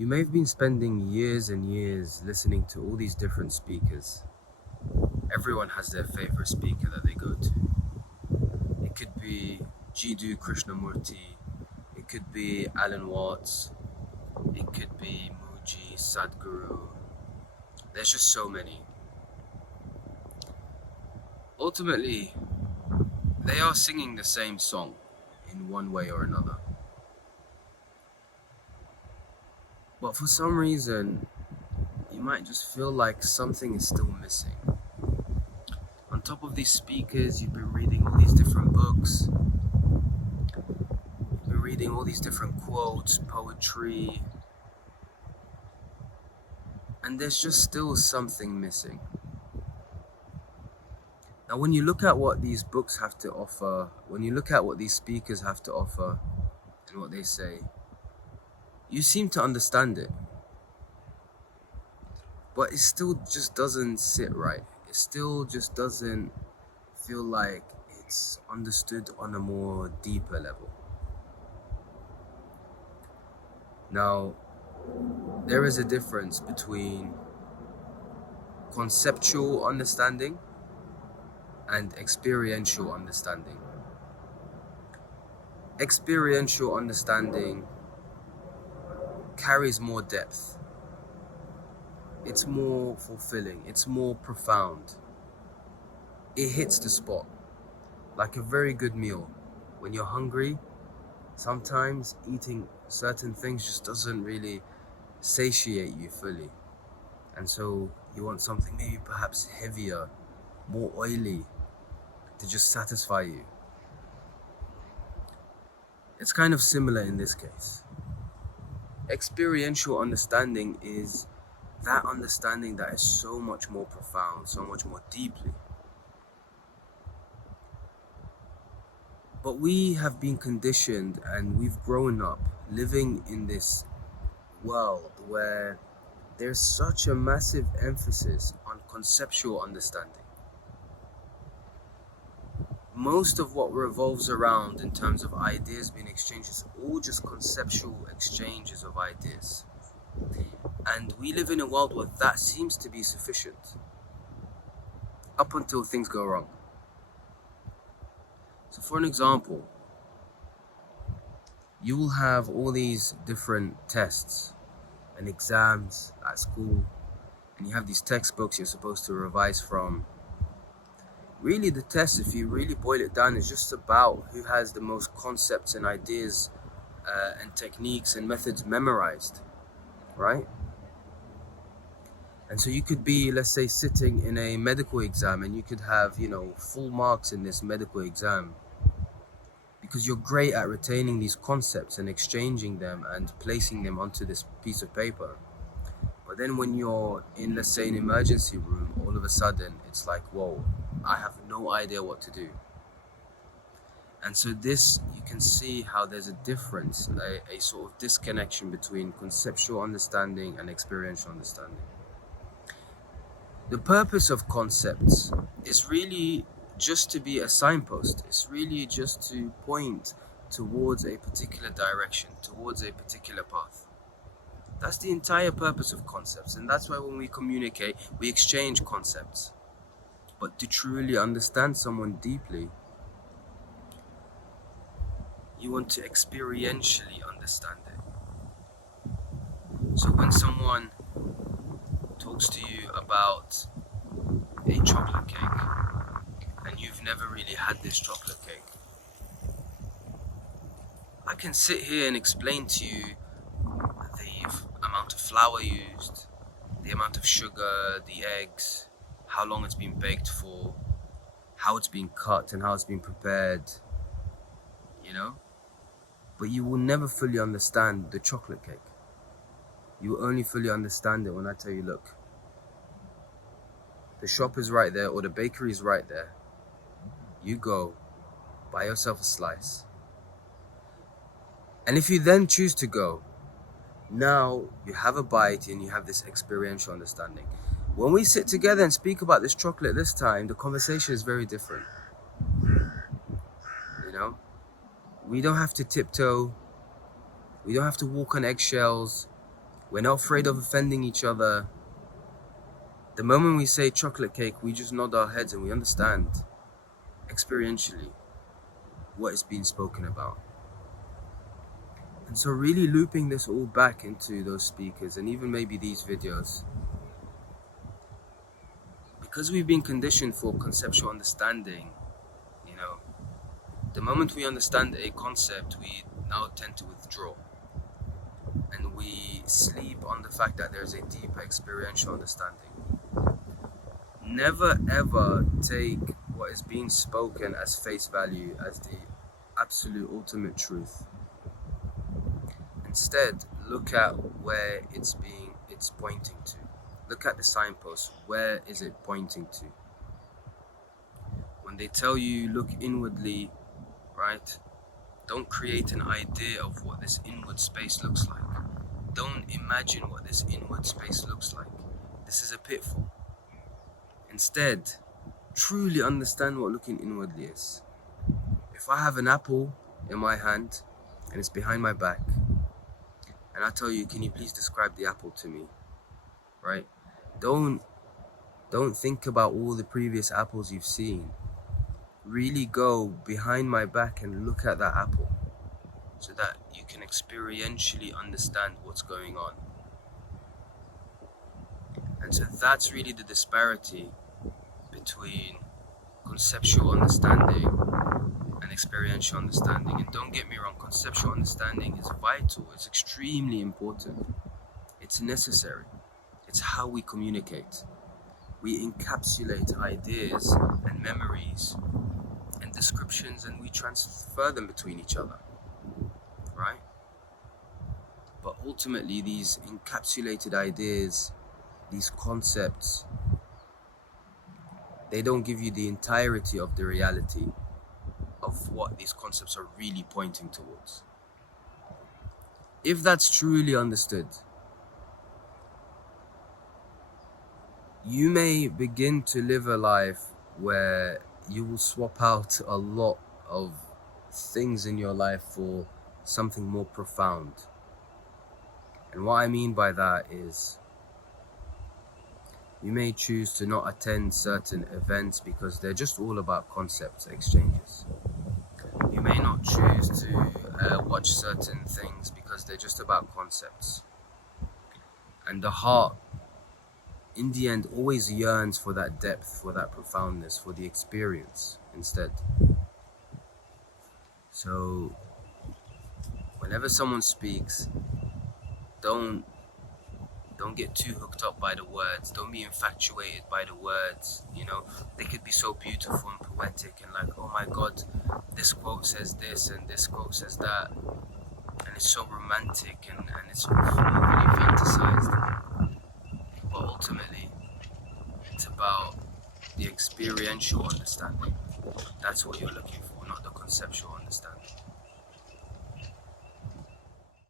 You may have been spending years and years listening to all these different speakers. Everyone has their favorite speaker that they go to. It could be Jiddu Krishnamurti, it could be Alan Watts, it could be Muji, Sadhguru. There's just so many. Ultimately, they are singing the same song in one way or another. But for some reason, you might just feel like something is still missing. On top of these speakers, you've been reading all these different books, you've been reading all these different quotes, poetry, and there's just still something missing. Now, when you look at what these books have to offer, when you look at what these speakers have to offer and what they say, you seem to understand it. But it still just doesn't sit right. It still just doesn't feel like it's understood on a more deeper level. Now, there is a difference between conceptual understanding and experiential understanding. Experiential understanding carries more depth. It's more fulfilling, it's more profound. It hits the spot, like a very good meal. When you're hungry, sometimes eating certain things just doesn't really satiate you fully. And so you want something maybe perhaps heavier, more oily, to just satisfy you. It's kind of similar in this case. Experiential understanding is that understanding that is so much more profound, so much more deeply. But we have been conditioned and we've grown up living in this world where there's such a massive emphasis on conceptual understanding. Most of what revolves around in terms of ideas being exchanged is all just conceptual exchanges of ideas. And we live in a world where that seems to be sufficient, up until things go wrong. So for an example, you will have all these different tests and exams at school, and you have these textbooks you're supposed to revise from. Really, the test, if you really boil it down, is just about who has the most concepts and ideas and techniques and methods memorized, right? And so you could be, let's say, sitting in a medical exam and you could have, full marks in this medical exam because you're great at retaining these concepts and exchanging them and placing them onto this piece of paper. But then when you're in, let's say, an emergency room, all of a sudden it's like, whoa, I have no idea what to do. And so this, you can see how there's a difference, a sort of disconnection between conceptual understanding and experiential understanding. The purpose of concepts is really just to be a signpost. It's really just to point towards a particular direction, towards a particular path. That's the entire purpose of concepts, and that's why when we communicate, we exchange concepts. But to truly understand someone deeply, you want to experientially understand it. So when someone talks to you about a chocolate cake, and you've never really had this chocolate cake, I can sit here and explain to you the amount of flour used, the amount of sugar, the eggs, how long it's been baked for, how it's been cut and how it's been prepared, But you will never fully understand the chocolate cake. You will only fully understand it when I tell you, look, the shop is right there or the bakery is right there. You go, buy yourself a slice. And if you then choose to go, now you have a bite and you have this experiential understanding. When we sit together and speak about this chocolate this time, the conversation is very different. We don't have to tiptoe. We don't have to walk on eggshells. We're not afraid of offending each other. The moment we say chocolate cake, we just nod our heads and we understand experientially what is being spoken about. And so really looping this all back into those speakers and even maybe these videos, because we've been conditioned for conceptual understanding, you know, the moment we understand a concept, we now tend to withdraw. And we sleep on the fact that there's a deeper experiential understanding. Never ever take what is being spoken as face value, as the absolute ultimate truth. Instead, look at where it's pointing to. Look at the signpost. Where is it pointing to? When they tell you look inwardly, right? Don't create an idea of what this inward space looks like. Don't imagine what this inward space looks like. This is a pitfall. Instead, truly understand what looking inwardly is. If I have an apple in my hand and it's behind my back, and I tell you, can you please describe the apple to me? Right? Don't think about all the previous apples you've seen. Really go behind my back and look at that apple so that you can experientially understand what's going on. And so that's really the disparity between conceptual understanding and experiential understanding. And don't get me wrong, conceptual understanding is vital, it's extremely important, it's necessary, it's how we communicate. We encapsulate ideas and memories and descriptions and we transfer them between each other, right? But ultimately these encapsulated ideas, these concepts, they don't give you the entirety of the reality of what these concepts are really pointing towards. If that's truly understood, you may begin to live a life where you will swap out a lot of things in your life for something more profound. And what I mean by that is, you may choose to not attend certain events because they're just all about concepts exchanges. You may not choose to watch certain things because they're just about concepts. And the heart, in the end, always yearns for that depth, for that profoundness, for the experience instead. So, whenever someone speaks, don't get too hooked up by the words. Don't be infatuated by the words. You know, they could be so beautiful and poetic and like, oh my God, this quote says this and this quote says that. And it's so romantic and it's really fantasized. But ultimately, it's about the experiential understanding. That's what you're looking for, not the conceptual understanding.